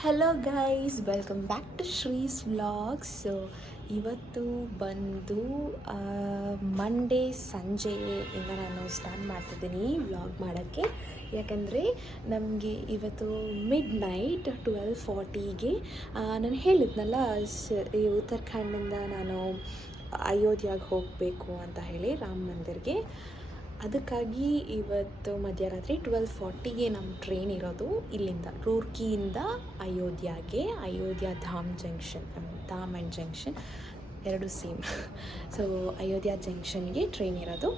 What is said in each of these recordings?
Hello guys, welcome back to Shree's vlogs. So ಇವತ್ತು ಬಂದು Monday ಸಂಜೆಯಿಂದ ನಾನು ಸ್ಟಾರ್ಟ್ ಮಾಡ್ತಿದ್ದೀನಿ ವ್ಲಾಗ್ ಮಾಡೋಕ್ಕೆ. ಯಾಕಂದರೆ ನಮಗೆ ಇವತ್ತು ಮಿಡ್-ನೈಟ್ 12:40ಗೆ ನಾನು ಹೇಳಿದ್ನಲ್ಲ ಈ ಉತ್ತರಾಖಂಡಿಂದ ನಾನು ಅಯೋಧ್ಯೆಗೆ ಹೋಗಬೇಕು ಅಂತ ಹೇಳಿ ರಾಮ ಮಂದಿರ್ಗೆ. ಅದಕ್ಕಾಗಿ ಇವತ್ತು ಮಧ್ಯರಾತ್ರಿ 12:40ಗೆ ನಮ್ಮ ಟ್ರೈನ್ ಇರೋದು ಇಲ್ಲಿಂದ ರೂರ್ಕಿಯಿಂದ ಅಯೋಧ್ಯೆಗೆ. ಅಯೋಧ್ಯ ಧಾಮ್ ಆ್ಯಂಡ್ ಜಂಕ್ಷನ್ ಎರಡು ಸೇಮ್. ಸೊ ಅಯೋಧ್ಯ ಜಂಕ್ಷನ್ಗೆ ಟ್ರೈನ್ ಇರೋದು.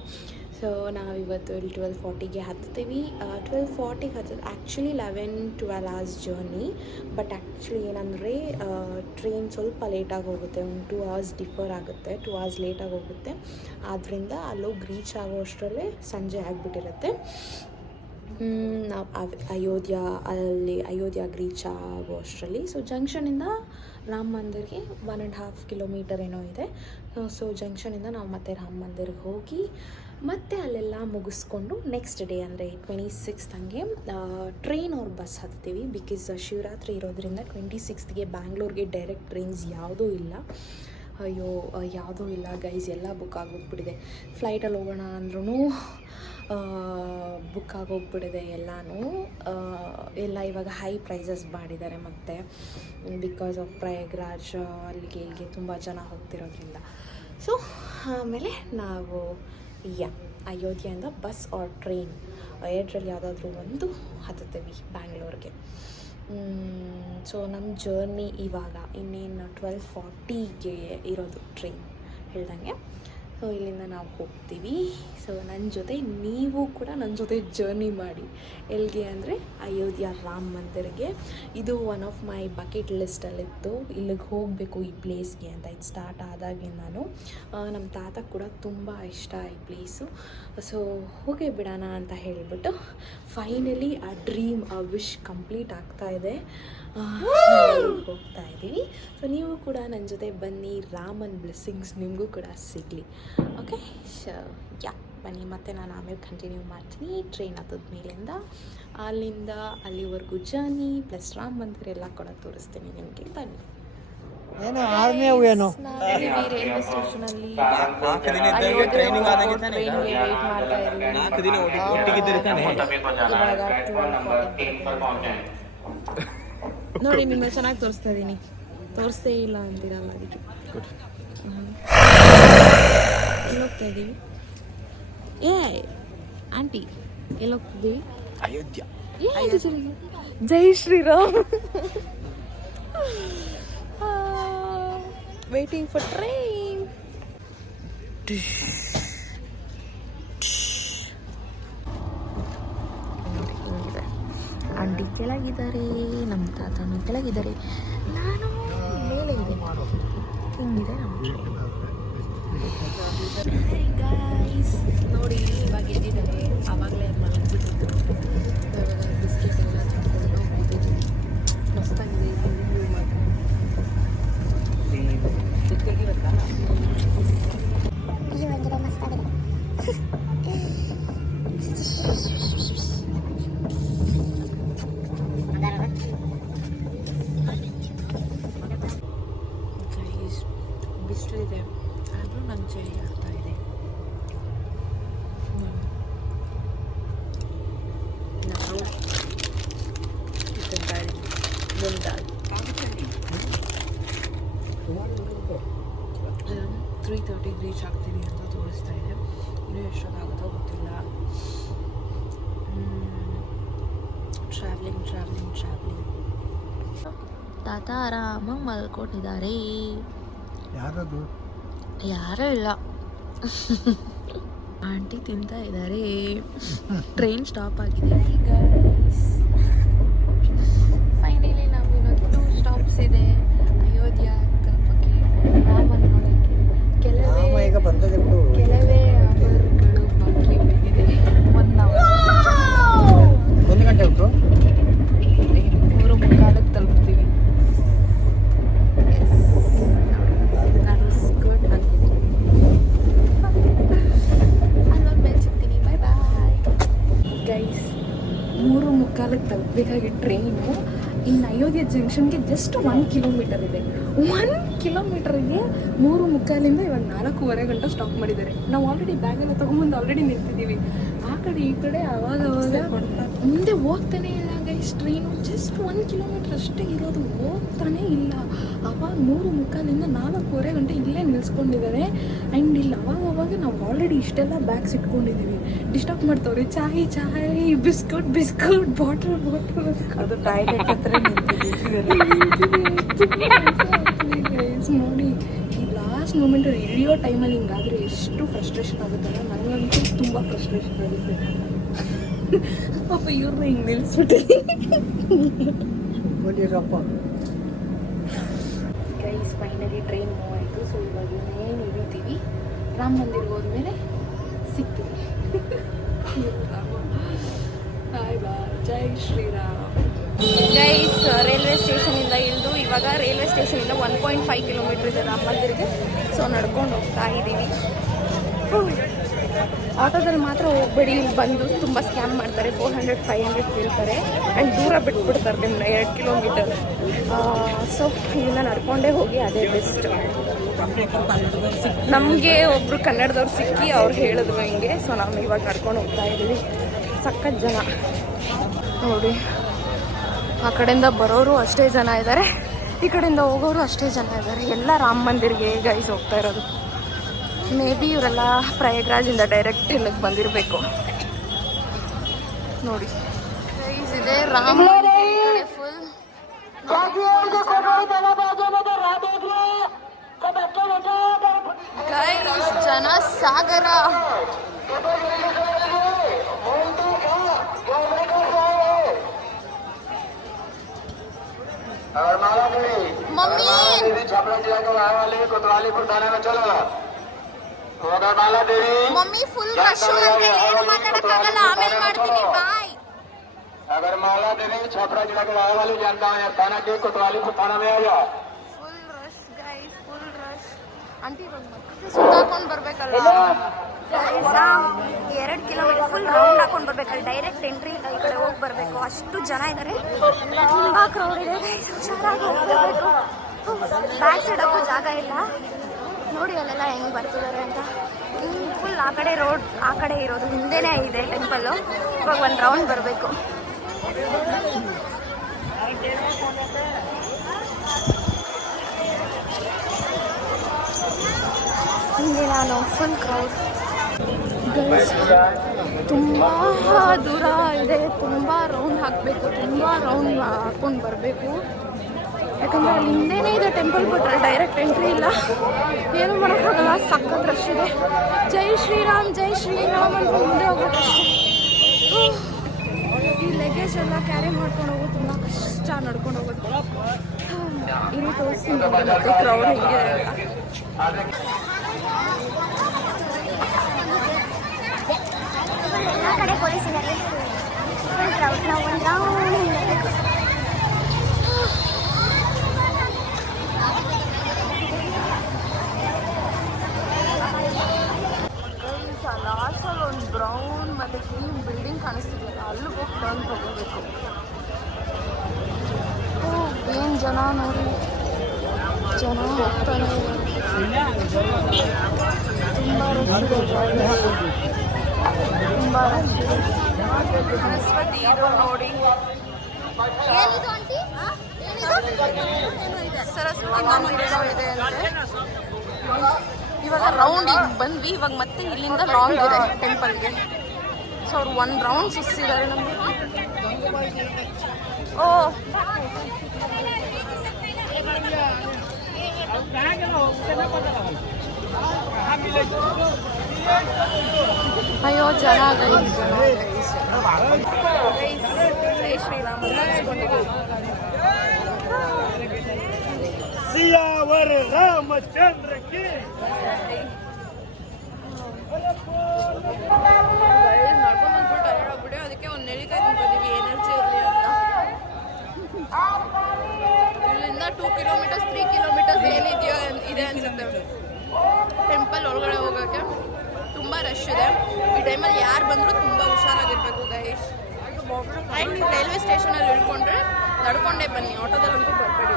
ಸೊ ನಾವಿವತ್ತು ಇಲ್ಲಿ 12:40ಗೆ ಹತ್ತೀವಿ. 12:40ಗೆ ಹತ್ತೋದು actually 11-12 hours journey. But actually ಏನಂದರೆ ಟ್ರೈನ್ ಸ್ವಲ್ಪ ಲೇಟಾಗಿ ಹೋಗುತ್ತೆ, ಒಂದು 2 hours ಡಿಫರ್ ಆಗುತ್ತೆ, 2 hours ಲೇಟಾಗಿ ಹೋಗುತ್ತೆ. ಆದ್ದರಿಂದ ಅಲ್ಲೋಗಿ ರೀಚ್ ಆಗೋ ಅಷ್ಟರಲ್ಲೇ ಸಂಜೆ ಆಗಿಬಿಟ್ಟಿರುತ್ತೆ. ನಾವು ಅಯೋಧ್ಯೆಗೆ ರೀಚ್ ಆಗೋ ಅಷ್ಟರಲ್ಲಿ. ಸೊ ಜಂಕ್ಷನಿಂದ ರಾಮ ಮಂದಿರ್ಗೆ 1.5 kilometer ಏನೋ ಇದೆ. ಸೊ ಜಂಕ್ಷನಿಂದ ನಾವು ಮತ್ತೆ ರಾಮ ಮಂದಿರ್ಗೆ ಹೋಗಿ ಮತ್ತೆ ಅಲ್ಲೆಲ್ಲ ಮುಗಿಸ್ಕೊಂಡು ನೆಕ್ಸ್ಟ್ ಡೇ ಅಂದರೆ 26th ಹಂಗೆ ಟ್ರೈನ್ ಅವ್ರ ಬಸ್ ಹತ್ತೀವಿ. ಬಿಕಾಸ್ ಶಿವರಾತ್ರಿ ಇರೋದ್ರಿಂದ 26th ಬ್ಯಾಂಗ್ಳೂರ್ಗೆ ಡೈರೆಕ್ಟ್ ಟ್ರೈನ್ಸ್ ಯಾವುದೂ ಇಲ್ಲ. ಯಾವುದೂ ಇಲ್ಲ ಗೈಸ್, ಎಲ್ಲ ಬುಕ್ ಆಗೋಗ್ಬಿಟ್ಟಿದೆ. ಫ್ಲೈಟಲ್ಲಿ ಹೋಗೋಣ ಅಂದ್ರೂ ಬುಕ್ ಆಗೋಗ್ಬಿಟ್ಟಿದೆ ಎಲ್ಲನೂ. ಎಲ್ಲ ಇವಾಗ ಹೈ ಪ್ರೈಸಸ್ ಮಾಡಿದ್ದಾರೆ ಮತ್ತು ಬಿಕಾಸ್ ಆಫ್ ಪ್ರಯಾಗ್ರಾಜ್ ಅಲ್ಲಿಗೆ ಇಲ್ಲಿಗೆ ತುಂಬ ಜನ ಹೋಗ್ತಿರೋದ್ರಿಂದ. ಸೊ ಆಮೇಲೆ ನಾವು ಅಯೋಧ್ಯೆಯಿಂದ ಬಸ್ ಆರ್ ಟ್ರೈನ್ ಎರಡರಲ್ಲಿ ಯಾವುದಾದ್ರೂ ಒಂದು ಹತ್ತುತ್ತೀವಿ ಬ್ಯಾಂಗ್ಳೂರ್ಗೆ. ಸೊ ನಮ್ಮ ಜರ್ನಿ ಇವಾಗ ಇನ್ನೇನು 12:40ಗೆ ಇರೋದು ಟ್ರೈನ್ ಹೇಳ್ದಂಗೆ. ಸೊ ಇಲ್ಲಿಂದ ನಾವು ಹೋಗ್ತೀವಿ. ಸೊ ನನ್ನ ಜೊತೆ ನೀವು ಕೂಡ ನನ್ನ ಜೊತೆ ಜರ್ನಿ ಮಾಡಿ. ಎಲ್ಲಿಗೆ ಅಂದರೆ ಅಯೋಧ್ಯ ರಾಮ ಮಂದಿರ್ಗೆ. ಇದು ಒನ್ ಆಫ್ ಮೈ ಬಕೆಟ್ ಲಿಸ್ಟಲ್ಲಿತ್ತು, ಇಲ್ಲಿಗೆ ಹೋಗಬೇಕು ಈ ಪ್ಲೇಸ್ಗೆ ಅಂತ. ಇದು ಸ್ಟಾರ್ಟ್ ಆದಾಗೆ ನಾನು ನಮ್ಮ ತಾತ ಕೂಡ ತುಂಬ ಇಷ್ಟ ಈ ಪ್ಲೇಸು. ಸೊ ಹೋಗೇ ಬಿಡೋಣ ಅಂತ ಹೇಳಿಬಿಟ್ಟು ಫೈನಲಿ ಆ ಡ್ರೀಮ್, ಆ ವಿಶ್ ಕಂಪ್ಲೀಟ್ ಆಗ್ತಾಯಿದೆ. ಹೋಗ್ತಾ ಇದ್ದೀವಿ. ಸೊ ನೀವು ಕೂಡ ನನ್ನ ಜೊತೆ ಬನ್ನಿ, ರಾಮನ್ ಬ್ಲೆಸ್ಸಿಂಗ್ಸ್ ನಿಮಗೂ ಕೂಡ ಸಿಗಲಿ. ಓಕೆ, ಸೊ ಬನ್ನಿ. ಮತ್ತೆ ನಾನು ಆಮೇಲೆ ಕಂಟಿನ್ಯೂ ಮಾಡ್ತೀನಿ ಟ್ರೈನ್ ಹತ್ತದ ಮೇಲಿಂದ. ಅಲ್ಲಿಂದ ಅಲ್ಲಿವರೆಗೂ ಜರ್ನಿ ಪ್ಲಸ್ ರಾಮ ಮಂದಿರ ಎಲ್ಲ ಕೂಡ ತೋರಿಸ್ತೀನಿ ನಿಮಗೆ. ಬನ್ನಿ. ರೈಲ್ವೆ ಸ್ಟೇಷನಲ್ಲಿ ನೋಡಿ, ನಿಮ್ಮ ಚೆನ್ನಾಗಿ ತೋರಿಸ್ತಾ ಇದ್ದೀನಿ. ತೋರಿಸ್ತೇ ಇಲ್ಲ ಅಂತೀರಲ್ಲ ಅದಕ್ಕೆ. ಎಲ್ಲಿ ಹೋಗ್ತಾ ಇದ್ದೀವಿ? ಆಂಟಿ ಎಲ್ಲಿ ಹೋಗ್ತಿದ್ದೀವಿ? ಅಯೋಧ್ಯ. ಜೈ ಶ್ರೀರಾಮ್. Waiting for train. ಹಿಂಗಿದೆ. ಆಂಟಿ ಕೆಳಗಿದ್ದಾರೆ, ನಮ್ಮ ತಾತನೂ ಕೆಳಗಿದ್ದಾರೆ, ನಾನು ಮೇಲೆ ಇದೆ. ಹಿಂಗಿದೆ ನಮ್ಮ ಟ್ರೈನ್. ಗೈಸ್ ನೋಡಿ, ಇವಾಗ ಎದ್ದಿದ್ದಾರೆ. ಆವಾಗಲೇ ಮಲಗಿಬಿಟ್ಟಿದ್ದು. ಬಿಸ್ಕೆಟ್ ಎಲ್ಲ ತಿಂದ್ಕೊಂಡು ಹೋಗಿದ್ದೀವಿ. ಮಸ್ತಾಗಿದೆ ಮಾತ್ರ. ಗೈಸ್ ಬಿಸಿಲಿದೆ ಆದರೂ ನಂಗೆ ಚಳಿ ಆಗ್ತಾ ಇದೆ. ನಾವು ಮುಂದಾಗಿ 3:30ಗೆ ರೀಚ್ ಆಗ್ತೀವಿ ಅಂತ ತೋರಿಸ್ತಾ ಇದೆ. ಇನ್ನೂ ಎಷ್ಟೊತ್ತಾಗುತ್ತೋ ಗೊತ್ತಿಲ್ಲ. ಟ್ರಾವ್ಲಿಂಗ್. ತಾತ ಆರಾಮಾಗಿ ಮಲ್ಕೊಂಡಿದ್ದಾರೆ. ಯಾರೂ ಇಲ್ಲ. ಆಂಟಿ ತಿಂತಾ ಇದ್ದಾರೆ. ಟ್ರೈನ್ ಸ್ಟಾಪ್ ಆಗಿದೆ. ಫೈನಲಿ ನಾವು ಇನ್ನೊಂದು 2 stops ಇದೆ ಅಯೋಧ್ಯ ತಲುಪಕ್ಕೆ, ರಾಮನ ನೋಡೋಕ್ಕೆ. ಕೆಲವೇ ಅವರ್ಗಳು ಬಾಕಿ ಬಂದಿದೆ. 1 hour. 1 ಗಂಟೆ ಆಯಿತು. 3:45ಕ್ಕೆ ತಲುಪ್ತೀವಿ. ನಾನು ಸ್ಕರ್ಟ್ ಹಾಕಿದ್ದೀನಿ. ಅಲ್ಲೊಂದು ಮೇಲೆ ಸಿಗ್ತೀನಿ. ಬಾಯ್ ಬಾಯ್ ಗೈಸ್. 3:45ಕ್ಕೆ ತಲುಪಬೇಕು. ಇನ್ನು ಅಯೋಧ್ಯೆ ಜಂಕ್ಷನ್ಗೆ ಜಸ್ಟ್ 1 ಕಿಲೋಮೀಟರ್ ಇದೆ. 1 ಕಿಲೋಮೀಟರ್ಗೆ 3:45 ಇವಾಗ 4:15 ಗಂಟೆ ಸ್ಟಾಪ್ ಮಾಡಿದ್ದಾರೆ. ನಾವು ಆಲ್ರೆಡಿ ಬ್ಯಾಗೆಲ್ಲ ತೊಗೊಂಬಂದು ಆಲ್ರೆಡಿ ನಿಂತಿದ್ದೀವಿ. ಆ ಕಡೆ ಈ ಕಡೆ ಅವಾಗ ಮುಂದೆ ಹೋಗ್ತಾನೆ ಇಲ್ಲ ಗೈಸ್. ಟ್ರೈನು ಜಸ್ಟ್ 1 ಕಿಲೋಮೀಟರ್ ಅಷ್ಟೇ ಇರೋದು, ಹೋಗ್ತಾನೆ ಇಲ್ಲ. ಅವಾಗ 3:45 4:15 ಗಂಟೆ ಇಲ್ಲೇ ನಿಲ್ಸ್ಕೊಂಡಿದ್ದಾರೆ. ಆ್ಯಂಡ್ ಇಲ್ಲಿ ಅವಾಗ ನಾವು ಆಲ್ರೆಡಿ ಇಷ್ಟೆಲ್ಲ ಬ್ಯಾಗ್ಸ್ ಇಟ್ಕೊಂಡಿದ್ದೀವಿ. ಡಿಸ್ಟರ್ಬ್ ಮಾಡ್ತವ್ರೆ, ಚಾಯ್ ಬಿಸ್ಕುಟ್ ಬಾಟಲ್ ಅದು ಟಾಯ್ಲೆಟ್ ಹತ್ರ ನೋಡಿ. ಈ ಲಾಸ್ಟ್ ಮೂಮೆಂಟ್ ಇಳಿಯೋ ಟೈಮಲ್ಲಿ ಹಿಂಗಾದರೆ ಎಷ್ಟು ಫ್ರಸ್ಟ್ರೇಷನ್ ಆಗುತ್ತಲ್ಲ. ನನಗಂತೂ ತುಂಬ ಫ್ರಸ್ಟ್ರೇಷನ್ ಆಗುತ್ತೆ. ಪಾಪ ಇವ್ರನ್ನ ಹಿಂಗೆ ನಿಲ್ಲಿಸ್ಬಿಟ್ಟಿರಪ್ಪ. ಗೈಸ್ ಫೈನಲಿ ಟ್ರೈನ್ ಮೂವ್ ಆಯಿತು. ಸೊ ಇವಾಗ ಇನ್ನೇನು ಇಳಿತೀವಿ. ರಾಮ ಮಂದಿರ್ಗೆ ಹೋದ್ಮೇಲೆ ಸಿಗ್ತೀವಿ. ಬಾಯ್ ಬಾಯ್, ಜೈ ಶ್ರೀರಾಮ್. ಗೈಸ್ ರೈಲ್ವೆ ಸ್ಟೇಷನಿಂದ ಇಳಿದು ಇವಾಗ ರೈಲ್ವೆ ಸ್ಟೇಷನಿಂದ 1.5 ಕಿಲೋಮೀಟರ್ ಇದೆ ರಾಮ ಮಂದಿರ್ಗೆ. ಸೊ ನಡ್ಕೊಂಡು ಹೋಗ್ತಾ ಇದ್ದೀವಿ. ಆಟೋದಲ್ಲಿ ಮಾತ್ರ ಹೋಗ್ಬೇಡಿ, ಇಲ್ಲಿ ಬಂದು ತುಂಬ ಸ್ಕ್ಯಾಮ್ ಮಾಡ್ತಾರೆ. 400-500 ಕೇಳ್ತಾರೆ ಆ್ಯಂಡ್ ದೂರ ಬಿಟ್ಬಿಡ್ತಾರೆ ನಿಮ್ಮನ್ನ 2 ಕಿಲೋಮೀಟರ್. ಸೊ ಇಲ್ಲಿಂದ ನಡ್ಕೊಂಡೇ ಹೋಗಿ ಅದೇ ಬೆಸ್ಟ್. ನಮಗೆ ಒಬ್ಬರು ಕನ್ನಡದವ್ರು ಸಿಕ್ಕಿ ಅವ್ರು ಹೇಳಿದ್ರು ಹಿಂಗೆ. ಸೊ ನಾವು ಇವಾಗ ನಡ್ಕೊಂಡು ಹೋಗ್ತಾ ಇದ್ದೀವಿ. ಸಖತ್ ಜನ ನೋಡಿ. ಆ ಕಡೆಯಿಂದ ಬರೋರು ಅಷ್ಟೇ ಜನ ಇದ್ದಾರೆ, ಈ ಕಡೆಯಿಂದ ಹೋಗೋರು ಅಷ್ಟೇ ಜನ ಇದ್ದಾರೆ. ಎಲ್ಲ ರಾಮ ಮಂದಿರ್ಗೆ ಗೈಸ್ ಹೋಗ್ತಾ ಇರೋದು. ಮೇ ಬಿ ಇವರೆಲ್ಲ ಪ್ರಯಾಗ್ರಾಜಿಂದ ಡೈರೆಕ್ಟ್ ಇಲ್ಲಿಗೆ ಬಂದಿರಬೇಕು ನೋಡಿ. ಗೈಸ್ ಇದೆ ರಾಮ ಮಂದಿರ ಫುಲ್. ಗೈಸ್ ಜನ ಸಾಗರ. ಮಮ್ಮಿ ಮಮ್ಮಿ ಫುಲ್ ರಶ್, ಏನು ಮಾತಾಡಕ್ಕಾಗಲ್ಲ, ಆಮೇಲೆ ಮಾಡ್ತೀನಿ, ಬಾಯ್. अगर माला देवी छपरा जिला के रहने वाली जनता है थाना के कोतवालीपुर थाना में आ जाओ. Full rush guys, full rush. Aunty ಸುತ್ತಾಕೊಂಡು ಬರ್ಬೇಕಲ್ಲ. 2 ಕಿಲೋಮೀಟರ್ ಫುಲ್ ರೌಂಡ್ ಹಾಕೊಂಡು ಬರ್ಬೇಕಲ್ಲ, ಡೈರೆಕ್ಟ್ ಎಂಟ್ರಿ ಈ ಕಡೆ ಹೋಗಿ ಬರಬೇಕು. ಅಷ್ಟು ಜನ ಇದ್ದಾರೆ, ತುಂಬ ಕ್ರೌಡ್ ಇದೆ. ಹುಷಾರಾಗಿ ಹೋಗಬೇಕು. ಬ್ಯಾಕ್ ಸೈಡ್ ಹೋಗೋ ಜಾಗ ಇಲ್ಲ ನೋಡಿ, ಅಲ್ಲೆಲ್ಲ ಹೆಂಗೆ ಬರ್ತಿದ್ದಾರೆ ಅಂತ. ಫುಲ್ ಆ ಕಡೆ ರೋಡ್ ಆ ಕಡೆ ಇರೋದು, ಹಿಂದೆನೇ ಇದೆ ಟೆಂಪಲ್ಲು. ಇವಾಗ 1 ರೌಂಡ್ ಬರಬೇಕು. ಹಿಂಗೆ ನಾನು ಫುಲ್ ಕ್ರೌಡ್ ಗೈಸ್. ತುಂಬ ದೂರ ಇದೆ, ತುಂಬ ರೌಂಡ್ ಹಾಕಬೇಕು, ತುಂಬ ರೌಂಡ್ ಹಾಕ್ಕೊಂಡು ಬರಬೇಕು. ಯಾಕಂದರೆ ಅಲ್ಲಿ ಹಿಂದೆನೇ ಇದೆ ಟೆಂಪಲ್, ಬಿಟ್ಟರೆ ಡೈರೆಕ್ಟ್ ಎಂಟ್ರಿ ಇಲ್ಲ. ಏನು ಮಾಡೋಕ್ಕಾಗಲ್ಲ, ಸಖತ್ ರಶ್ ಇದೆ. ಜೈ ಶ್ರೀರಾಮ್ ಅಂತ ಮುಂದೆ ಹೋಗ್ಬೇಕಷ್ಟೇ. ಈ ಲಗೇಜ್ ಎಲ್ಲ ಕ್ಯಾರಿ ಮಾಡ್ಕೊಂಡು ಹೋಗೋದು ತುಂಬ ಕಷ್ಟ, ನಡ್ಕೊಂಡು ಹೋಗೋದು. ಇಲ್ಲಿ ತೋರಿಸ್ತೀನಿ ಮತ್ತೆ ಕ್ರೌಡ್ ಹೆಂಗಿದೆ ಅಂತ. ಎಲ್ಲ ಕಡೆ ಪೊಲೀಸ್ ಇದ್ದಾರೆ, ಫುಲ್ ಕ್ರೌಡ್. ನಾವು 1 ರೌಂಡ್ ಹಿಂಗಬೇಕು. ಲಾಸ್ಟಲ್ಲಿ ಒಂದು ಬ್ರೌನ್ ಮತ್ತು ಕ್ರೀಮ್ ಬಿಲ್ಡಿಂಗ್ ಕಾಣಿಸ್ತಿದೆ, ಅಲ್ಲಿಗೆ ಹೋಗಿ ಟರ್ನ್ ತಗೋಬೇಕು. ಏನು ಜನ ನೋಡಿ, ಜನ ಹೋಗ್ತಾನೆ ಇದ್ದಾರೆ. ತುಂಬ ರಶ್ ಇದೆ. ಸರಸ್ವತಿ ಇದು ನೋಡಿ, ಸರಸ್ವತಿ ಮಂದಿರ ಇದೆ ಅಂತೆ. ಇವಾಗ ರೌಂಡ್ ಈಗ ಬಂದ್ವಿ, ಇವಾಗ ಮತ್ತೆ ಇಲ್ಲಿಂದ ಲಾಂಗ್ ಇದೆ ಟೆಂಪಲ್ಗೆ. ಸೊ ಅವ್ರು 1 ರೌಂಡ್ ಸುತ್ತಿದ್ದಾರೆ ನಮಗೆ. ಓ ಅಯ್ಯೋ ಜನ ಗೈಸ್, ಜೈ ಶ್ರೀರಾಮ. ಸಿಯಾವರ ರಾಮಚಂದ್ರ ಕಿ. ನಡ್ಕೊಂಡು ಬಂದ್ಬಿಟ್ಟು ಟೈರ್ಡ್ ಆಗ್ಬಿಡಿ, ಅದಕ್ಕೆ ಒಂದು ನೆಲ್ಲಿಕಾಯಿ ತಿಂತಿದ್ದೀವಿ ಎನರ್ಜಿ ಇರಲಿ ಅಂತ. ಇಲ್ಲಿಂದ 2 ಕಿಲೋಮೀಟರ್ಸ್ 3 ಕಿಲೋಮೀಟರ್ಸ್ ಏನಿದೆಯೋ ಇದೆ ಅನ್ಸುತ್ತೆ ಟೆಂಪಲ್ ಒಳಗಡೆ ಹೋಗೋಕ್ಕೆ. ತುಂಬ ರಶ್ ಇದೆ ಈ ಟೈಮಲ್ಲಿ. ಯಾರು ಬಂದರೂ ತುಂಬ ಹುಷಾರಾಗಿರ್ಬೇಕು ಗೈಸ್. ಆ್ಯಂಡ್ ನೀವು ರೈಲ್ವೆ ಸ್ಟೇಷನಲ್ಲಿ ಇಳ್ಕೊಂಡ್ರೆ ನಡ್ಕೊಂಡೇ ಬನ್ನಿ, ಆಟೋದಲ್ಲಂತೂ ಬರಬೇಡಿ,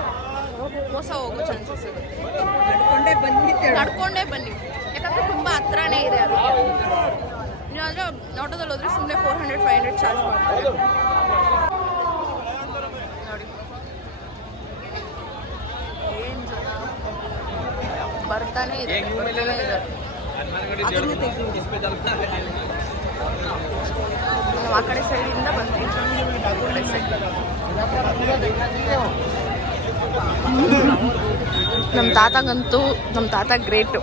ಮೋಸ ಹೋಗೋ ಚಾನ್ಸಸ್ ಇರುತ್ತೆ. ನಡ್ಕೊಂಡೇ ಬನ್ನಿ, ಯಾಕಂದರೆ ತುಂಬ ಹತ್ರನೇ ಇದೆ ಅದಕ್ಕೆ. ಇಲ್ಲಾಂದರೆ ಆಟೋದಲ್ಲಿ ಹೋದರೆ ಸುಮ್ಮನೆ 400-500 ಚಾರ್ಜ್ ಮಾಡ್ತಾರೆ. ನೋಡಿ ಏನು ಜನ ಬರ್ತಾನೆ ಇದೆ. ನಾವು ಆ ಕಡೆ ಸೈಡಿಂದ ಬಂದ್ವಿ, ಆ ಕಡೆ ಸೈಡ್. ನಮ್ಮ ತಾತಗಂತೂ, ನಮ್ಮ ತಾತ ಗ್ರೇಟು.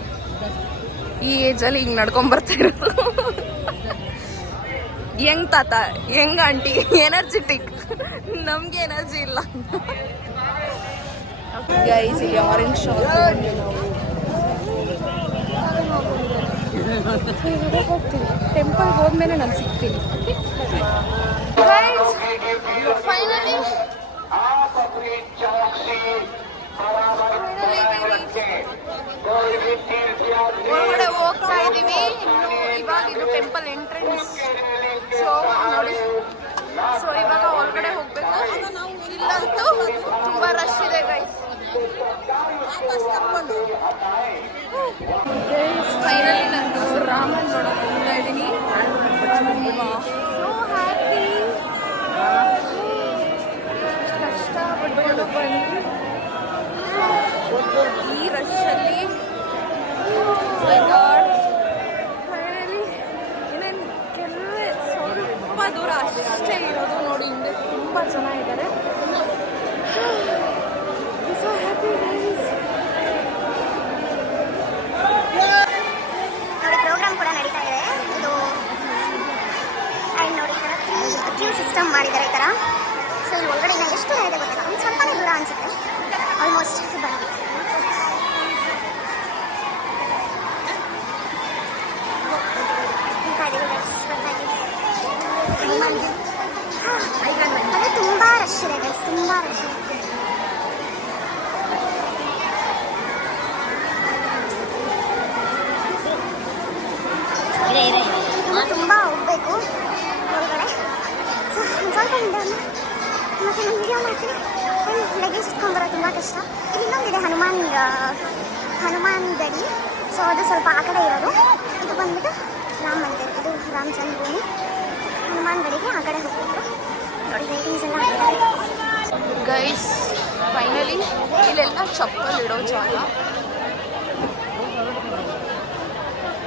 ಈ ಏಜಲ್ಲಿ ಹಿಂಗೆ ನಡ್ಕೊಂಬರ್ತಾ ಇರೋದು. ಹೆಂಗ್ ತಾತ, ಹೆಂಗ್ ಆಂಟಿ, ಎನರ್ಜೆಟಿಕ್. ನಮ್ಗೆ ಎನರ್ಜಿ ಇಲ್ಲ. ಗೈಸ್, ಇಲ್ಲಿ ಆರೆಂಜ್ ಶಾಪ್ ಟೆಂಪಲ್ಗೆ ಹೋದ್ಮೇಲೆ ನಾನು ಸಿಗ್ತೀನಿ. ಫೈನಲಿ ಒಳಗಡೆ ಹೋಗ್ತಾ ಇದೀವಿ. ಇನ್ನು ಇವಾಗ ಇದು ಟೆಂಪಲ್ ಎಂಟ್ರೆನ್ಸ್. ಸೊ ನೋಡಿ, ಸೊ ಇವಾಗ ಒಳಗಡೆ ಹೋಗ್ಬೇಕು. ಇಲ್ಲಂತೂ ತುಂಬಾ ರಶ್ ಇದೆ ಗೈಸ್. ಫೈನಲಿ ನಾನು ರಾಮನ್ ನೋಡೋಕೆ ಹೋಗ್ತಾ ಇದ್ದೀನಿ. So happy. ಕಷ್ಟಪಟ್ಕೊಂಡು ಬಂದು ಈ ರಶಲ್ಲಿ ಫೈನಲಿ ಇನ್ನೇನು ಕೆಲವೇ ಸ್ವಲ್ಪ ದೂರ ಅಷ್ಟೇ ಇರೋದು. ನೋಡಿ ಹಿಂದೆ ತುಂಬ ಜನ ಇದ್ದಾರೆ. So happy guys. ನೋಡಿ ಪ್ರೋಗ್ರಾಮ್ ಕೂಡ ನಡೀತಾ ಇದೆ. ಇದು ಆ್ಯಂಡ್ ನೋಡಿ ಈ ಥರ ಕ್ಯೂ ಸಿಸ್ಟಮ್ ಮಾಡಿದ್ದಾರೆ ಈ ಥರ. ಸೊ ಇಲ್ಲಿ ಒಳಗಡೆ ಇನ್ನು ಎಷ್ಟು ಇದೆ ಗೊತ್ತಿಲ್ಲ, ಒಂದು ಸ್ವಲ್ಪನೇ ದೂರ ಅನಿಸುತ್ತೆ. ಆಲ್ಮೋಸ್ಟ್ ಬಂದು ಅದೇ ತುಂಬ ರಶ್ ಇದೆ ಗೈಸ್, ತುಂಬ ರಶ್ ಇದೆ. ತುಂಬ ಹೋಗ್ಬೇಕು ಒಳಗಡೆ. ಸೊ ಒಂದು ಸ್ವಲ್ಪ ಹಿಂದೆ ಮತ್ತು ನಾನು ವಿಡಿಯೋ ಮಾಡ್ತೀನಿ. ಲಗೇಜ್ ಇಟ್ಕೊಂಡ್ಬರೋ ತುಂಬ ಕಷ್ಟ. ಇದು ಇನ್ನೊಂದಿದೆ ಹನುಮಾನ್ ಗಡಿ. ಸೊ ಅದು ಸ್ವಲ್ಪ ಆ ಕಡೆ ಇರೋದು. ಇದು ಬಂದ್ಬಿಟ್ಟು ರಾಮ ಮಂದಿರ, ಇದು ರಾಮ ಜನ್ಮಭೂಮಿ. ಹನುಮಾನ್ ಗಡಿಗೆ ಆ ಕಡೆ ಹೋಗ್ಬೇಕು. ನೋಡಿ ರೇಟಿಂಗ್ಸ್ ಎಲ್ಲ ಗೈಸ್. ಫೈನಲಿ ಇಲ್ಲೆಲ್ಲ ಚಪ್ಪಲ್ ಇಡೋ ಜಾಗ.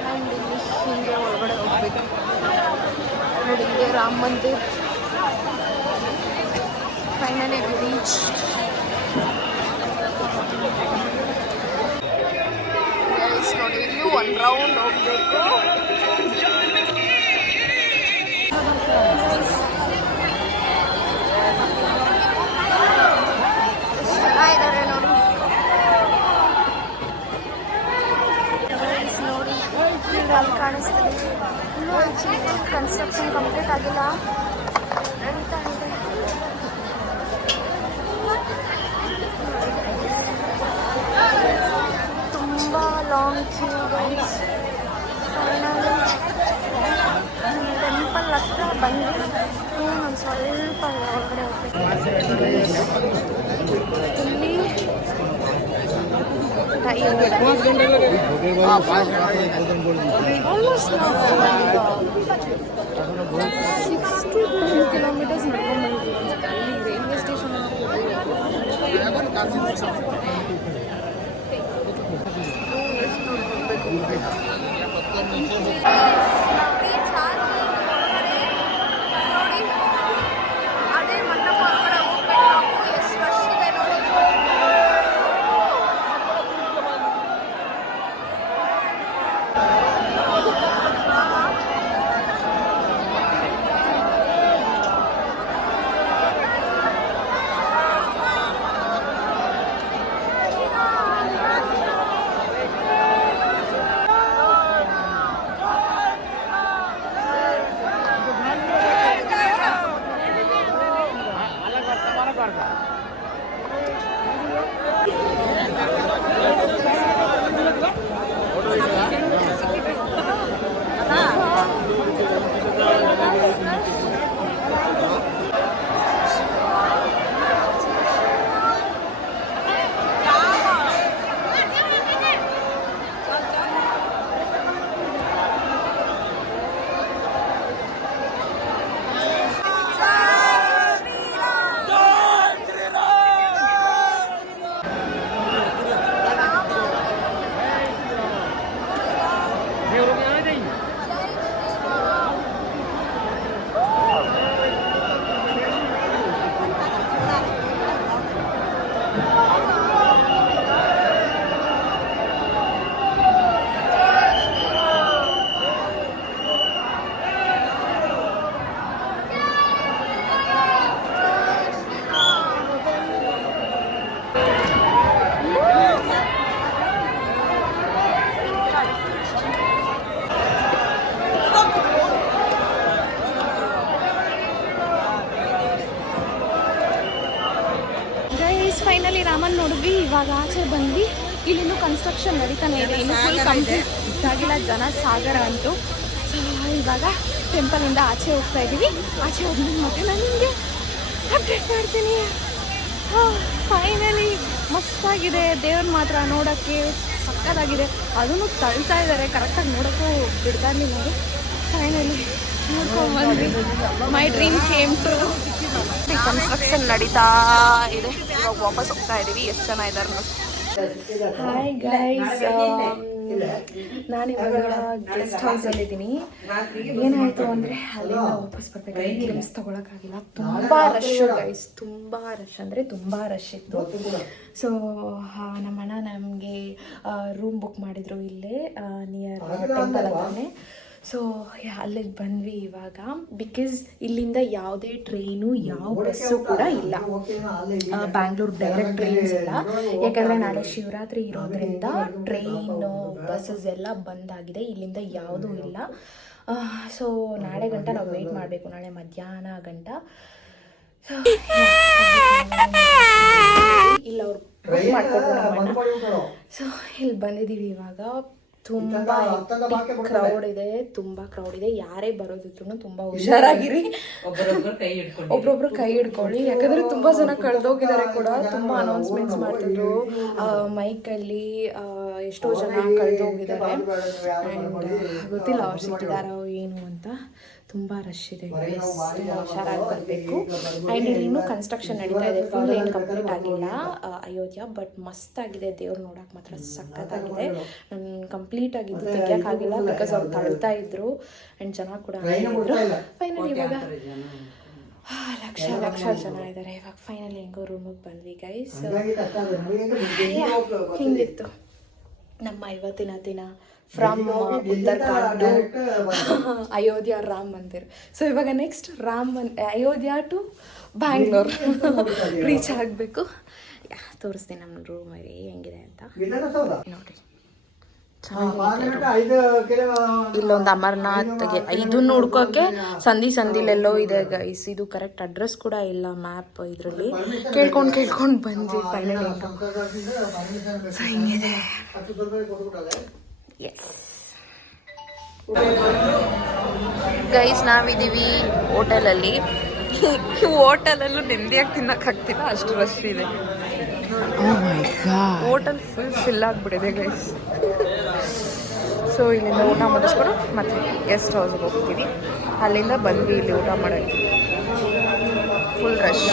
ಆ್ಯಂಡ್ ಇಲ್ಲಿ ಹಿಂಗೆ ಒಳಗಡೆ ಹೋಗ್ಬೇಕು. ನೋಡಿ ಇದೆ Ram Mandir. Finally we reach. Guys ನೋಡಿ, ಇಲ್ಲಿ ಒಂದು ರೌಂಡ್ ಹೋಗ್ಬೇಕು. ಇದ್ದಾರೆ ನೋಡಿ. ನೋಡಿ ಅಲ್ಲಿ ಕಾಣಿಸ್ತಿದೆ. ಇನ್ನೂ ಆ್ಯಕ್ಚುಲಿ ಕನ್ಸ್ಟ್ರಕ್ಷನ್ ಕಂಪ್ಲೀಟ್ ಆಗಿಲ್ಲ, ನಡೀತಾ ಇದೆ. ತುಂಬ long queue guys. Finally temple ಹತ್ರ ಬಂದು ಒಂದು ಸ್ವಲ್ಪ ಒಳಗಡೆ ಹೋಗ್ಬೇಕು. ಇಲ್ಲಿ ಆಲ್ಮೋಸ್ಟ್ 6 to 10 ಕಿಲೋಮೀಟರ್ಸ್ ನಡ್ಕೊಂಡು ಬಂದಿದ್ದೀವಿ. ಅಲ್ಲಿ ರೈಲ್ವೆ ಸ್ಟೇಷನ್ ನೋಡಿ, ಅದೇ ಮಂಟಪ ಒಳಗಡೆ ಹೋಗ್ಬೇಕು ನಾವು. ಎಷ್ಟು ರಶ್ ಇದೆ ನೋಡಿ. ಫೈನಲಿ ರಾಮನ್ ನೋಡಿದ್ವಿ. ಇವಾಗ ಆಚೆ ಬಂದ್ವಿ. ಇಲ್ಲಿನೂ ಕನ್ಸ್ಟ್ರಕ್ಷನ್ ನಡೀತಾನೆ ಇದೆ, ಇನ್ನು ಫುಲ್ ಕಂಪ್ಲೀಟ್ ಆಗಿಲ್ಲ ಜನ ಸಾಗರ ಅಂಟು. ಸೊ ಇವಾಗ ಟೆಂಪಲಿಂದ ಆಚೆ ಹೋಗ್ತಾ ಇದ್ದೀವಿ. ಆಚೆ ಹೋದ್ಮೇಲೆ ಮತ್ತೆ ನಾನು ನಿಮಗೆ ಅಪ್ಡೇಟ್ ಮಾಡ್ತೀನಿ. ಫೈನಲಿ ಮಸ್ತಾಗಿದೆ, ದೇವ್ರ ಮಾತ್ರ ನೋಡೋಕ್ಕೆ ಸಕ್ಕತ್ತಾಗಿದೆ. ಅದನ್ನು ತಳ್ತಾ ಇದ್ದಾರೆ, ಕರೆಕ್ಟಾಗಿ ನೋಡೋಕ್ಕೂ ಬಿಡ್ತಾ ಇರಲಿಲ್ಲ ಅವರು. ಫೈನಲಿ ನೋಡ್ಕೊಂಡ್ಬಂದ್ವಿ. My dream came true. Construction ನಡೀತಾ ಇದೆ. ಇವಾಗ ವಾಪಸ್ ಹೋಗ್ತಾ ಇದ್ದೀವಿ. ಎಷ್ಟು ಜನ ಇದ್ದಾರೆ ನೋಡಿ. ಹಾಯ್ ಗೈಸ್, ನಾನಿವಾಗ ಗೆಸ್ಟ್ ಹೌಸಲ್ಲಿದ್ದೀನಿ. ಏನಾಯಿತು ಅಂದರೆ ಅಲ್ಲಿಂದ ವಾಪಸ್ ಬರ್ಬೇಕಾಗಿ ಲಿಮ್ಸ್ ತೊಗೊಳಕ್ಕಾಗಿಲ್ಲ. ತುಂಬ ರಶ್ಶು ಗೈಸ್, ತುಂಬ ರಶ್ ಅಂದರೆ ತುಂಬ ರಶ್ ಇತ್ತು. ಸೊ ನಮ್ಮಣ್ಣ ನಮಗೆ ರೂಮ್ ಬುಕ್ ಮಾಡಿದರು ಇಲ್ಲೇ ನಿಯರ್ ಟೆಂಪಲ್ ಹತ್ರನೇ. ಸೊ ಅಲ್ಲಿಗೆ ಬಂದ್ವಿ ಇವಾಗ. ಬಿಕಾಸ್ ಇಲ್ಲಿಂದ ಯಾವುದೇ ಟ್ರೈನು ಯಾವ ಬಸ್ಸು ಕೂಡ ಇಲ್ಲ, ಬ್ಯಾಂಗ್ಳೂರ್ ಡೈರೆಕ್ಟ್ ಟ್ರೈನ್ಸ್ ಇಲ್ಲ. ಯಾಕಂದರೆ ನಾಳೆ ಶಿವರಾತ್ರಿ ಇರೋದ್ರಿಂದ ಟ್ರೈನು ಬಸ್ಸಸ್ ಎಲ್ಲ ಬಂದಾಗಿದೆ, ಇಲ್ಲಿಂದ ಯಾವುದೂ ಇಲ್ಲ. ಸೊ ನಾಳೆ ಗಂಟ ನಾವು ವೆಯ್ಟ್ ಮಾಡಬೇಕು, ನಾಳೆ ಮಧ್ಯಾಹ್ನ ಗಂಟ. ಸೊ ಇಲ್ಲ ಅವ್ರು ಬುಕ್ ಮಾಡಿಕೊಟ್ರು ನಮ್ಮಣ್ಣ. ಸೊ ಇಲ್ಲಿ ಬಂದಿದ್ದೀವಿ ಇವಾಗ. ತುಂಬ ಕ್ರೌಡ್ ಇದೆ, ತುಂಬ ಕ್ರೌಡ್ ಇದೆ. ಯಾರೇ ಬರೋದಿದ್ರು ತುಂಬ ಹುಷಾರಾಗಿರಿ, ಒಬ್ರೊಬ್ರು ಕೈ ಹಿಡ್ಕೊಳ್ಳಿ. ಯಾಕಂದರೆ ತುಂಬ ಜನ ಕಳೆದೋಗಿದ್ದಾರೆ ಕೂಡ. ತುಂಬ ಅನೌನ್ಸ್ಮೆಂಟ್ಸ್ ಮಾಡ್ತಿದ್ರು ಮೈಕಲ್ಲಿ, ಎಷ್ಟೋ ಜನ ಕಳೆದೋಗಿದ್ದಾರೆ. ಆ್ಯಂಡ್ ಗೊತ್ತಿಲ್ಲ ಅವ್ರು ಸಿಕ್ಕಿದಾರೋ ಏನು ಅಂತ. ತುಂಬ ರಶ್ ಇದೆ, ತುಂಬ ಹುಷಾರಾಗಿ ಬರಬೇಕು. ಆ್ಯಂಡ್ ಇಲ್ಲಿ ಇನ್ನೂ ಕನ್ಸ್ಟ್ರಕ್ಷನ್ ನಡೀತಾ ಇದೆ, ಫುಲ್ ಏನು ಕಂಪ್ಲೀಟ್ ಆಗಿಲ್ಲ ಅಯೋಧ್ಯ. ಬಟ್ ಮಸ್ತಾಗಿದೆ, ದೇವ್ರು ನೋಡೋಕೆ ಮಾತ್ರ ಸಖತ್ತಾಗಿದೆ. ನಾನು ಕಂಪ್ಲೀಟ್ ಆಗಿದ್ದು ತೆಗಿಯೋಕ್ಕಾಗಿಲ್ಲ, ಬಿಕಾಸ್ ಅವ್ರು ತಳ್ತಾ ಇದ್ರು ಆ್ಯಂಡ್ ಜನ ಕೂಡ ಇದ್ರು. ಫೈನಲಿ ಇವಾಗ ಲಕ್ಷ ಲಕ್ಷ ಜನ ಇದ್ದಾರೆ. ಇವಾಗ ಫೈನಲಿ ಹೆಂಗೋ ರೂಮಿಗೆ ಬಂದ್ವಿ ಗೈಸ್. ಹಿಂಗಿತ್ತು ನಮ್ಮ ಇವತ್ತಿನ ದಿನ ಫ್ರಮ್ ಉತ್ತರಾಖಂಡ್ ಅಯೋಧ್ಯ ರಾಮ್ ಮಂದಿರ್. ಸೊ ಇವಾಗ next Ayodhya to Bangalore reach ಆಗಬೇಕು. ತೋರಿಸ್ತೀನಿ ನಮ್ಮ ರೂಮ್ ಹೆಂಗಿದೆ ಅಂತ ನೋಡಿ. ಇಲ್ಲೊಂದು ಅಮರ್ನಾಥ್ಗೆ ಇದನ್ನು ಹುಡ್ಕೋಕೆ ಸಂದಿಲೆಲ್ಲೋ ಇದೆ ಗೈಸ್. ಇದು ಕರೆಕ್ಟ್ ಅಡ್ರೆಸ್ ಕೂಡ ಇಲ್ಲ ಮ್ಯಾಪ್ ಇದರಲ್ಲಿ. ಕೇಳ್ಕೊಂಡು ಬಂದ್ವಿ ಫೈನಲಿ. ಹಿಂಗಿದೆ. ಎಸ್ ಗೈಸ್, ನಾವಿದ್ದೀವಿ ಹೋಟೆಲಲ್ಲಿ. ಹೋಟೆಲಲ್ಲೂ ನೆಮ್ಮದಿಯಾಗಿ ತಿನ್ನೋಕ್ಕಾಗ್ತಿಲ್ಲ, ಅಷ್ಟು ರಶ್ ಇದೆ. ಹೋಟೆಲ್ ಫಿಲ್ ಆಗಿಬಿಟ್ಟಿದೆ ಗೈಸ್. ಸೊ ಇಲ್ಲಿಂದ ಊಟ ಮುಗಿಸ್ಕೊಂಡು ಮತ್ತೆ ಗೆಸ್ಟ್ ಹೌಸ್ಗೆ ಹೋಗ್ತೀವಿ. ಅಲ್ಲಿಂದ ಬಂದ್ವಿ ಇಲ್ಲಿ ಊಟ ಮಾಡೋಕ್ಕೆ. Full rush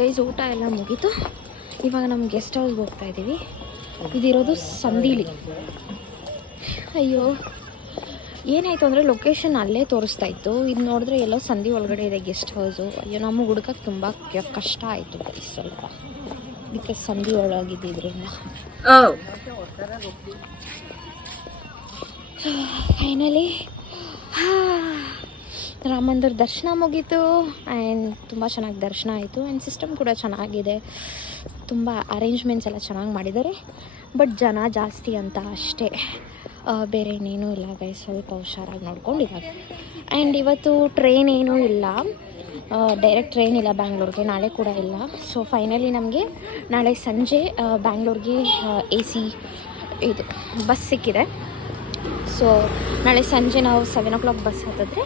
guys. ಊಟ ಎಲ್ಲ ಮುಗೀತು. ಇವಾಗ ನಮ್ಮ ಗೆಸ್ಟ್ ಹೌಸ್ಗೆ ಹೋಗ್ತಾ ಇದ್ದೀವಿ. ಇದಿರೋದು ಸಂದಿಲಿ. ಅಯ್ಯೋ ಏನಾಯಿತು ಅಂದರೆ ಲೊಕೇಶನ್ ಅಲ್ಲೇ ತೋರಿಸ್ತಾ ಇತ್ತು, ಇದು ನೋಡಿದ್ರೆ ಎಲ್ಲೋ ಸಂದಿ ಒಳಗಡೆ ಇದೆ ಗೆಸ್ಟ್ ಹೌಸು. ಅಯ್ಯೋ ನಮಗೆ ಹುಡುಕಕ್ಕೆ ತುಂಬ ಕಷ್ಟ ಆಯಿತು ಗೈಸ್ ಸ್ವಲ್ಪ, ಬಿಕಾಸ್ ಸಂದಿ ಒಳಗಿದ್ದಿದ್ರಿಂದ. ಫೈನಲಿ ರಾಮ ಮಂದಿರ ದರ್ಶನ ಮುಗೀತು. ಆ್ಯಂಡ್ ತುಂಬ ಚೆನ್ನಾಗಿ ದರ್ಶನ ಆಯಿತು. ಆ್ಯಂಡ್ ಸಿಸ್ಟಮ್ ಕೂಡ ಚೆನ್ನಾಗಿದೆ, ತುಂಬ ಅರೇಂಜ್ಮೆಂಟ್ಸ್ ಎಲ್ಲ ಚೆನ್ನಾಗಿ ಮಾಡಿದ್ದಾರೆ. ಬಟ್ ಜನ ಜಾಸ್ತಿ ಅಂತ ಅಷ್ಟೇ, ಬೇರೆ ಇನ್ನೇನೂ ಇಲ್ಲ ಗೈಸ್. ಸ್ವಲ್ಪ ಹುಷಾರಾಗಿ ನೋಡ್ಕೊಂಡು ಇವಾಗ. ಆ್ಯಂಡ್ ಇವತ್ತು ಟ್ರೈನ್ ಏನೂ ಇಲ್ಲ, ಡೈರೆಕ್ಟ್ ಟ್ರೈನ್ ಇಲ್ಲ ಬ್ಯಾಂಗ್ಳೂರ್ಗೆ, ನಾಳೆ ಕೂಡ ಇಲ್ಲ. ಸೊ ಫೈನಲಿ ನಮಗೆ ನಾಳೆ ಸಂಜೆ ಬ್ಯಾಂಗ್ಳೂರ್ಗೆ AC ಇದು ಬಸ್ ಸಿಕ್ಕಿದೆ. ಸೊ ನಾಳೆ ಸಂಜೆ ನಾವು 7 o'clock ಬಸ್ ಹತ್ತಿದ್ರೆ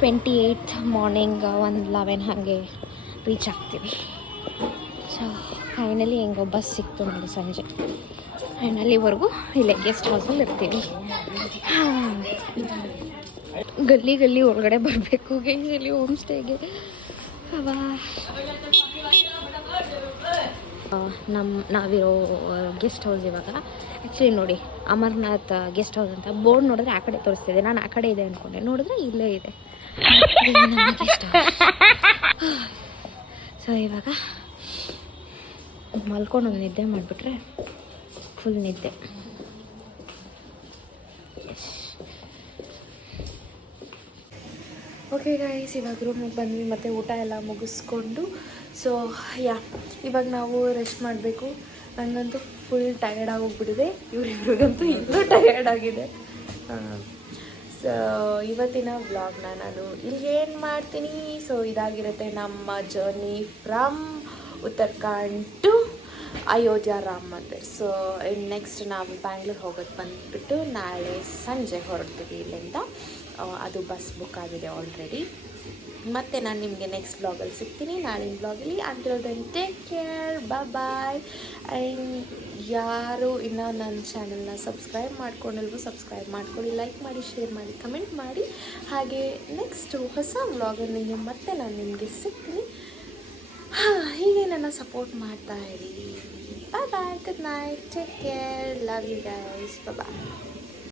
28th ಮಾರ್ನಿಂಗ್ 11 ಹಾಗೆ ರೀಚ್ ಆಗ್ತೀವಿ. ಸೊ ಫೈನಲಿ ಹೆಂಗೋ ಬಸ್ ಸಿಕ್ತು ನಾಳೆ ಸಂಜೆ. ಆ್ಯಂಡ್ ಅಲ್ಲಿವರೆಗೂ ಇಲ್ಲೇ ಗೆಸ್ಟ್ ಹೌಸಲ್ಲಿ ಇರ್ತೀವಿ. ಗಲ್ಲಿ ಹೊರಗಡೆ ಬರಬೇಕು ಗೈಸ್ ಇಲ್ಲಿ ಹೋಮ್ ಸ್ಟೇಗೆ. ನಾವಿರೋ ಗೆಸ್ಟ್ ಹೌಸ್ ಇವಾಗ ಆ್ಯಕ್ಚುಲಿ ನೋಡಿ ಅಮರ್ನಾಥ್ ಗೆಸ್ಟ್ ಹೌಸ್ ಅಂತ ಬೋರ್ಡ್ ನೋಡಿದ್ರೆ ಆ ಕಡೆ ತೋರಿಸ್ತಿದೆ. ನಾನು ಆ ಕಡೆ ಇದೆ ಅಂದ್ಕೊಂಡೆ, ನೋಡಿದ್ರೆ ಇಲ್ಲೇ ಇದೆ ನಮ್ಮ ಗೆಸ್ಟ್ ಹೌಸ್. ಸೊ ಇವಾಗ ಮಲ್ಕೊಂಡು ಒಂದು ನಿದ್ದೆ ಮಾಡಿಬಿಟ್ರೆ ಫುಲ್ ನಿದ್ದೆ. ಓಕೆ ಗೈಸ್, ಇವಾಗ ರೂಮಿಗೆ ಬಂದ್ವಿ ಮತ್ತು ಊಟ ಎಲ್ಲ ಮುಗಿಸ್ಕೊಂಡು. ಸೊ ಇವಾಗ ನಾವು ರೆಸ್ಟ್ ಮಾಡಬೇಕು. ನನಗಂತೂ ಫುಲ್ ಟಯರ್ಡ್ ಆಗೋಗ್ಬಿಟ್ಟಿದೆ, ಇವ್ರಿಬ್ರಿಗಂತೂ ಇನ್ನೂ ಟಯರ್ಡ್ ಆಗಿದೆ. ಸೊ ಇವತ್ತಿನ ವ್ಲಾಗ್ನ ನಾನು ಇಲ್ಲಿ ಏನು ಮಾಡ್ತೀನಿ. ಸೊ ಇದಾಗಿರುತ್ತೆ ನಮ್ಮ journey from Uttarakhand to Ayodhya Ram Mandir. So next ನಾವು ಬ್ಯಾಂಗ್ಳೂರ್ ಹೋಗೋದು ಬಂದುಬಿಟ್ಟು ನಾಳೆ ಸಂಜೆ ಹೊರಡ್ತೀವಿ ಇಲ್ಲಿಂದ. ಅದು ಬಸ್ ಬುಕ್ ಆಗಿದೆ ಆಲ್ರೆಡಿ. ಮತ್ತು ನಾನು ನಿಮಗೆ ನೆಕ್ಸ್ಟ್ ಬ್ಲಾಗಲ್ಲಿ ಸಿಗ್ತೀನಿ, ನಾಳಿನ ಬ್ಲಾಗಲ್ಲಿ. Until then take care, bye. And ಯಾರು ಇನ್ನೂ ನನ್ನ ಚಾನಲ್ನ ಸಬ್ಸ್ಕ್ರೈಬ್ ಮಾಡ್ಕೊಂಡಿಲ್ವೋ ಸಬ್ಸ್ಕ್ರೈಬ್ ಮಾಡ್ಕೊಳ್ಳಿ, ಲೈಕ್ ಮಾಡಿ, ಶೇರ್ ಮಾಡಿ, ಕಮೆಂಟ್ ಮಾಡಿ. ಹಾಗೆ ನೆಕ್ಸ್ಟು ಹೊಸ ವ್ಲಾಗನ್ನು ಮತ್ತೆ ನಾನು ನಿಮಗೆ ಸಿಗ್ತೀನಿ. ಹೀಗೆ ನನ್ನ ಸಪೋರ್ಟ್ ಮಾಡ್ತಾ ಇರಿ. Bye, good night, take care, love you guys, bye.